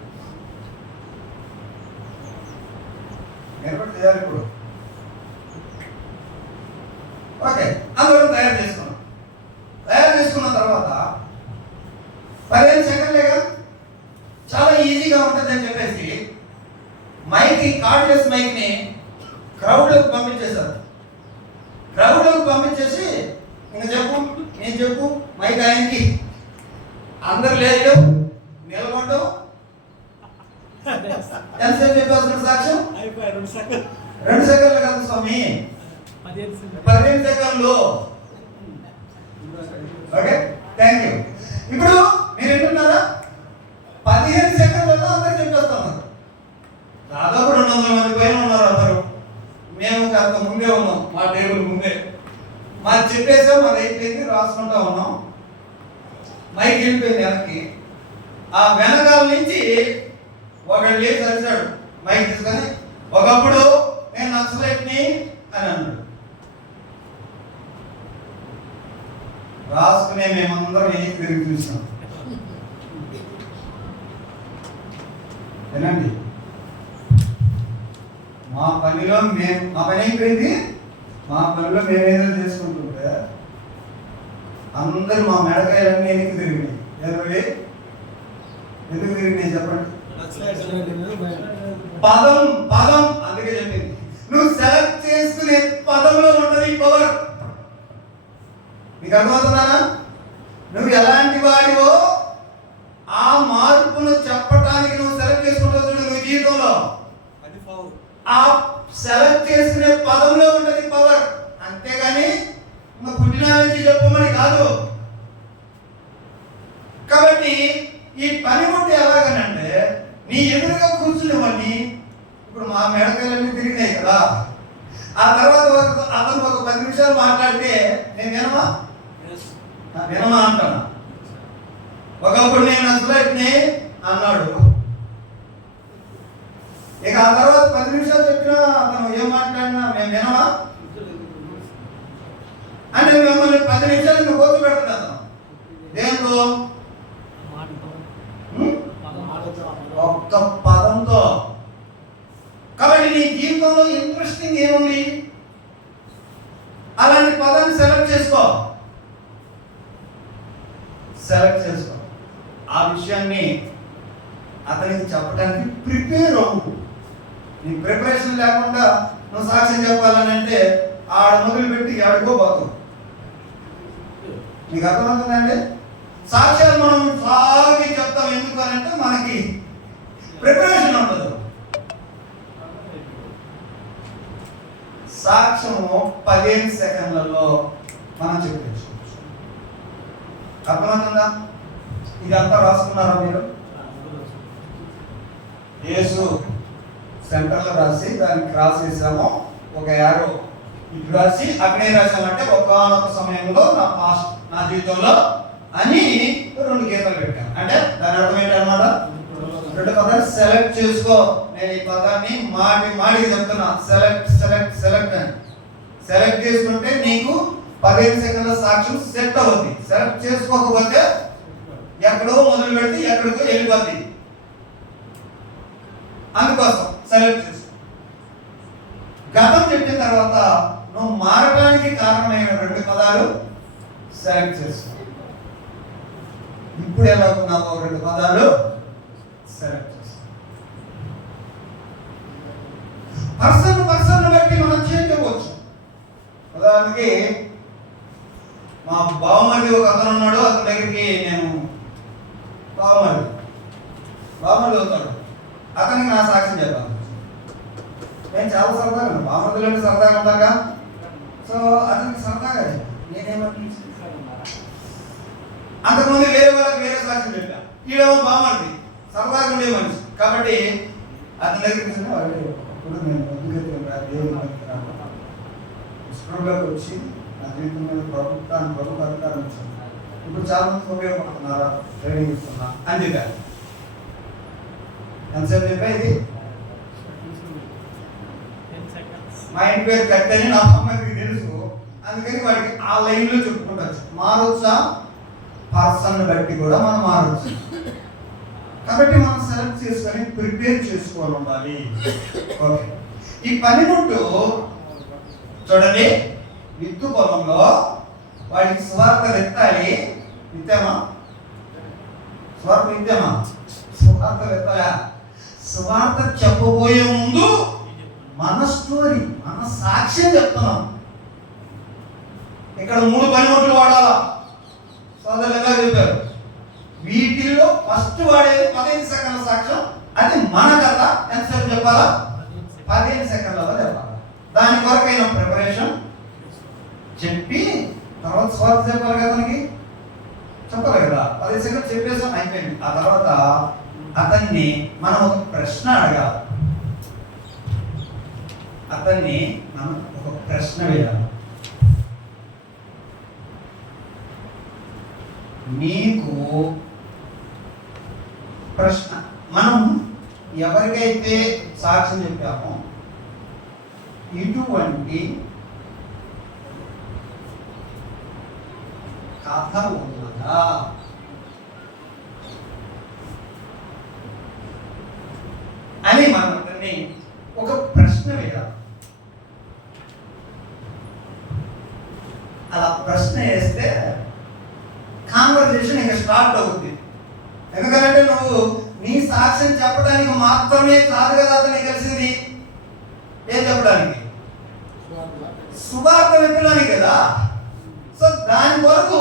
నేను కూడా చేయాలి ఇప్పుడు. ఓకే, అందరం తయారు చేసుకున్నాం. తయారు చేసుకున్న తర్వాత 15 సెకండ్లేగా చాలా ఈజీగా ఉంటుంది అని చెప్పేసి కార్డ్లెస్ మైక్ని క్రౌడ్లోకి పంపించేశారు. క్రౌడ్లోకి పంపించేసి ఇంకా చెప్పు, నేను చెప్పు, మైక్ ఆయనకి, అందరు లేదు నిలబడ్డం. ఎంతసేపు చెప్పాల్సిన సాక్ష్యం? 2 సెకండ్లు కాదు స్వామి, 15 సెకండ్లు. Okay, thank you. ఇప్పుడు మీరు ఏంటున్నారా? 15 సెకండ్లలో అందరు చెప్పేస్తున్నారు. దాదాపు 200 మంది పైన ఉన్నారు అందరూ. మేము అంత ముందే ఉన్నాం, మా టేబుల్ ముందే. మాది చెప్పేసాం, మాది అయిపోయింది, రాసుకుంటా ఉన్నాం. మైక్ వెళ్ళిపోయింది వెనక్కి. ఆ వెనకాల నుంచి ఒకడు లేచి అరిచాడు మైక్ తీసుకొని, ఒకప్పుడు నేను నక్సలైట్ని అని అన్నాడు. రాసుకునే మేమందరం వెనక్కి తిరిగి చూసాం. వినండి, మా పనిలో మా పని అయిపోయింది. మా పనిలో మేమేదో చేసుకుంటుంటే అందరూ మా మెడకాయలన్నీ వెనక్కి తిరిగినాయి. ఎందుకు తిరిగినాయి చెప్పండి? పదం అందుకే చెప్పింది. నువ్వు సెలెక్ట్ చేసుకునే పదంలో ఉన్నది పవర్. నీకు అర్థమవుతుందా? నువ్వు ఎలాంటి వాడివో ఆ మార్పును చెప్పటానికి నువ్వు సెలెక్ట్ చేసుకుంటావు చూడు నువ్వు జీవితంలో. ఆ సెలెక్ట్ చేసుకునే పదంలో ఉంటుంది పవర్. అంతేగాని నువ్వు పుట్టిన నుంచి చెప్పమని కాదు. కాబట్టి ఈ పనిముట్టు ఎలాగనంటే నీ ఎదురుగా కూర్చునేవాడిని. ఇప్పుడు మా మెడకాయలన్నీ తిరిగినాయి కదా. ఆ తర్వాత అతను ఒక 10 నిమిషాలు మాట్లాడితే నేను వినమా అంటాను. ఒకప్పుడు నేను అసలు అన్నాడు. ఇక ఆ తర్వాత 10 నిమిషాలు చెప్పినా అతను ఏం మాట్లాడినా మేము వినమా అంటే మిమ్మల్ని 10 నిమిషాలు నువ్వు కోర్టు పెడుతున్నాను. దేంతో? ఒక్క పదంతో. కాబట్టి నీ జీవితంలో ఇంట్రెస్టింగ్ ఏముంది? అలాంటి పదాన్ని సెలెక్ట్ చేసుకో. ఆ విషయాన్ని అతనికి చెప్పడానికి ప్రిపేర్ అవ్వు. నీ ప్రిపరేషన్ లేకుండా నువ్వు సాక్ష్యం చెప్పాలని అంటే ఆడ మొదలుపెట్టి ఆడుకోబోతావు. నీకు అర్థమవుతుందండి? సాక్ష్యాలు మనం సాగి చెప్తాం. ఎందుకు అని అంటే మనకి ప్రిపరేషన్ ఉండదు. సాక్ష్యము 15 సెకండ్లలో మనం చెప్పచ్చు. అర్థమవుతుందా? ఇదంతా రాసుకున్నారా మీరు? యేసు సెంటర్లో రాసి దాన్ని క్రాస్ చేసాము. ఒక యారో ఇటు రాసి అక్కడే రాసామంటే ఒకానొక సమయంలో నా జీవితంలో అని 2 గీతలు పెట్టాను. అంటే దాని అర్థం ఏంటన్నమాట? 2 పదాలు సెలెక్ట్ చేసుకో. నేను ఈ పదాన్ని మాటికి చెప్తున్నా. సెలెక్ట్ అని సెలెక్ట్ చేసుకుంటే నీకు 15 సెకండ్ల సాక్ష్యం సెట్ అవుతుంది. సెలెక్ట్ చేసుకోకపోతే ఎక్కడో మొదలు పెడితే ఎక్కడికో వెళ్ళిపోద్ది. అందుకోసం సెలెక్ట్ చేసుకో. గతం చెప్పిన తర్వాత నువ్వు మారడానికి కారణమైన 2 పదాలు సెలెక్ట్ చేసుకో. ఇప్పుడు ఎలా ఉన్నావో 2 పదాలు సెలెక్ట్ చేసుకో. పర్సన్ బట్టి మనం చేంజ్ అవ్వచ్చు. ఉదాహరణకి మా బావమరిది ఒక అతను ఉన్నాడు. అతని దగ్గరికి నేను బావమరిది బామర్ది అవుతాడు, అతనికి నా సాక్ష్యం చెప్పాలి. నేను చాలా సరదాగా బామర్దులు సరదాగా ఉంటాగా. సో అతనికి సరదాగా నేనేమని అంతకుముందు వేరే వాళ్ళకి వేరే సాక్ష్యం చెప్పా, ఈడేమో బామర్ది సరదాగా ఉండే మనిషి కాబట్టి అతని దగ్గరికి అప్పుడు నేను ఇస్రోలోకి వచ్చి నా జీవితం మీద ప్రభుత్వ అధికారం ఇచ్చాను. ఇప్పుడు చాలా మంది ఉపయోగపడుతున్నారా, ట్రైనింగ్ ఇస్తున్నా అని చెప్పారు. ఎంతసేపు చెప్పా ఇది? మా ఇంటి పేరు కట్టని నా అమ్మకి తెలుసు, అందుకని వాడికి ఆ లైన్లో చెప్పుకుంటారు. మారొచ్చా? పర్సన్ బట్టి కూడా మనం మారొచ్చు. కాబట్టి మనం సెలెక్ట్ చేసుకొని ప్రిపేర్ చేసుకోవాలి ఉండాలి. ఓకే, ఈ పనిముట్టు చూడండి, విత్తు పొలంలో వాడికి సువార్త విత్తాలి. విత్తామా? సువార్త విత్తామా? సువార్త విత్తాలా? సువార్త చెప్పబోయే ముందు మన స్టోరీ, మన సాక్ష్యం చెప్తున్నాం. ఇక్కడ 3 పనిముట్లు వాడాలా. సోదరులు ఎలా చెప్పారు? వీటిల్లో ఫస్ట్ వాడేది 15 సెకండ్ల సాక్ష్యం. అది మన కథ. ఎంతసేపు చెప్పాలా? 15 సెకండ్లలో చెప్పాలి. దాని కొరకైన ప్రిపరేషన్ చెప్పి తర్వాత స్వార్థ చెప్పాలి కదా, అతనికి చెప్పాలి కదా. 15 సెకండ్ చెప్పేసాం, అయిపోయింది. ఆ తర్వాత అతన్ని మనం ఒక ప్రశ్న అడగాలి. అతన్ని మనం ఒక ప్రశ్న వేయాలి. నీకు ప్రశ్న, మనం ఎవరికైతే సాక్ష్యం చెప్పామో ఇటువంటి కథ ఉన్నదా అని మనం అతన్ని ఒక ప్రశ్న వేయాలి. అలా ప్రశ్న వేస్తే కాన్వర్జేషన్ ఇంకా స్టార్ట్ అవుతుంది. ఎందుకంటే నువ్వు నీ సాక్ష్యం చెప్పడానికి మాత్రమే కాదు కదా అతన్ని కలిసింది. ఏం చెప్పడానికి? సువార్త విత్తడానికి కదా. సో దాని కొరకు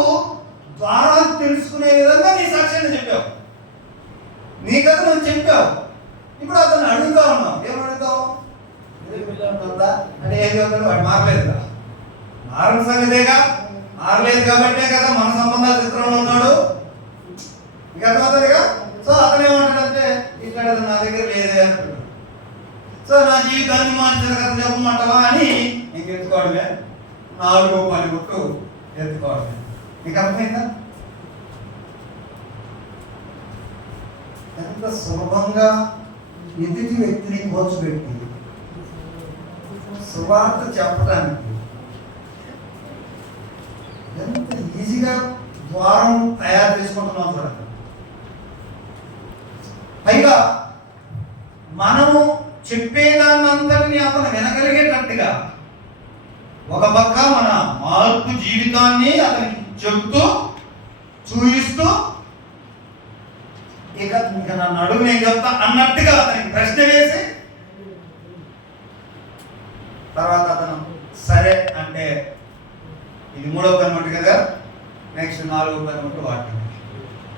ద్వారా తెలుసుకునే విధంగా నీ సాక్ష్యాన్ని చెప్పావు. నీ కథ నువ్వు చెప్పావు. ఇప్పుడు అతను అడుగుతా ఉన్నావు. ఏమడుగుతావు? అంటే ఏం చెప్తాడు? వాడు మారలేదు కదా. మారిన సంగతేగా, మారలేదు కాబట్టే కదా మన సంబంధాల చిత్రంలో ఉన్నాడు. మీకు అర్థమవుతుందిగా. సో అతను ఏమంటాడంటే ఇక్కడ నా దగ్గర లేదే అంటాడు. సో నా జీవితాన్ని మార్చిన కథ చెప్పమంటావా అని నీకు ఎత్తుకోవడమే. 4 పనిముట్టు ఎత్తుకోవడమే. నీకు అర్థమైందా? ఎంత సులభంగా ఎదుటి వ్యక్తిని కోర్చుపెట్టి సువార్త చెప్పడానికి ఎంత ఈజీగా ద్వారం తయారు చేసుకుంటున్నాం చూడండి. పైగా మనము చెప్పేదాన్నంతటిని అతను వినగలిగేటట్టుగా ఒక పక్క మన మార్పు జీవితాన్ని అతనికి చెబుతూ చూయిస్తూ ఇక నన్ను అడుగు నేను చెప్తా అన్నట్టుగా అతనికి ప్రశ్న వేసి తర్వాత అతను సరే అంటే ఇది 3వ పనిముట్టు కదా, నెక్స్ట్ 4వ పనిముట్టు వాటి